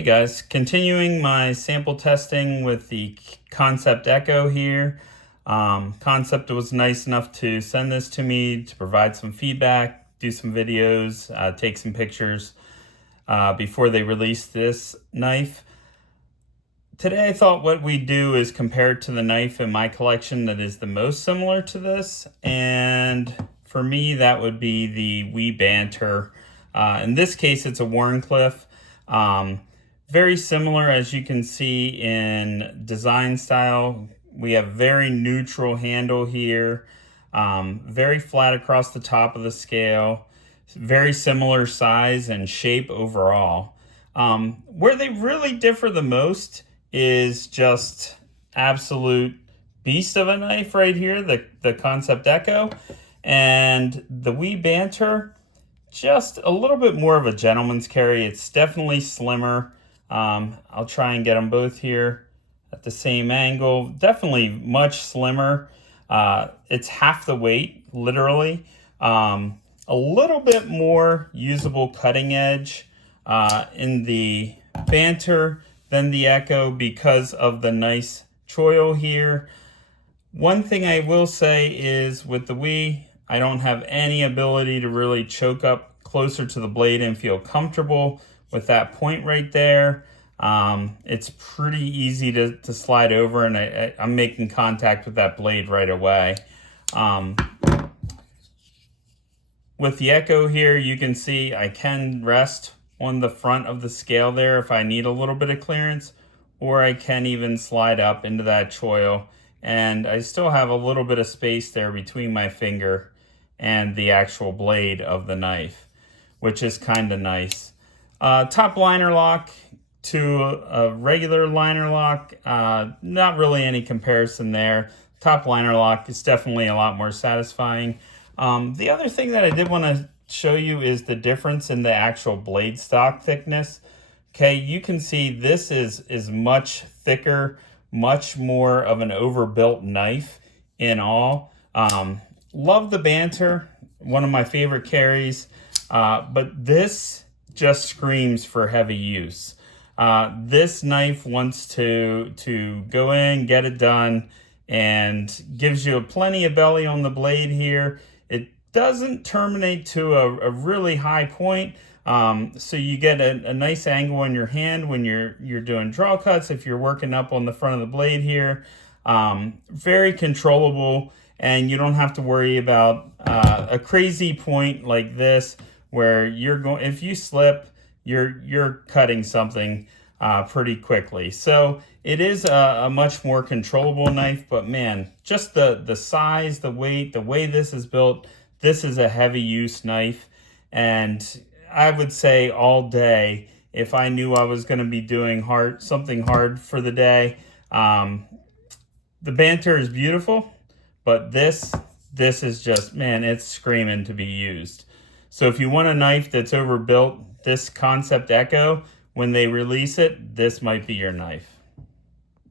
Hey guys, continuing my sample testing with the Kansept Echo here. Kansept was nice enough to send this to me to provide some feedback, do some videos, take some pictures before they released this knife. Today I thought what we'd do is compare it to the knife in my collection that is the most similar to this, and for me that would be the Banter. In this case it's a Wharncliffe. Very similar, as you can see, in design style. We have very neutral handle here, very flat across the top of the scale, very similar size and shape overall. Where they really differ the most is just absolute beast of a knife right here, the Kansept Echo, and the Banter, just a little bit more of a gentleman's carry. It's definitely slimmer. I'll try and get them both here at the same angle. Definitely much slimmer. It's half the weight, literally. A little bit more usable cutting edge in the Banter than the Echo because of the nice choil here. One thing I will say is with the I don't have any ability to really choke up closer to the blade and feel comfortable with that point right there. It's pretty easy to slide over, and I'm making contact with that blade right away. With the Echo here, you can see I can rest on the front of the scale there if I need a little bit of clearance, or I can even slide up into that choil, and I still have a little bit of space there between my finger and the actual blade of the knife, which is kind of nice. Top liner lock to a regular liner lock, not really any comparison there. Top liner lock is definitely a lot more satisfying. The other thing that I did want to show you is the difference in the actual blade stock thickness. Okay, you can see this is much thicker, much more of an overbuilt knife in all. Love the Banter, one of my favorite carries, but this just screams for heavy use. This knife wants to go in, get it done, and gives you plenty of belly on the blade here. It doesn't terminate to a really high point, so you get a nice angle in your hand when you're doing draw cuts, if you're working up on the front of the blade here. Very controllable, and you don't have to worry about a crazy point like this where if you slip, you're cutting something pretty quickly. So it is a much more controllable knife, but man, just the size, the weight, the way this is built, this is a heavy use knife. And I would say all day, if I knew I was going to be doing something hard for the day, the Banter is beautiful, but this is just, man, it's screaming to be used. So if you want a knife that's overbuilt, this Kansept Echo, when they release it, this might be your knife.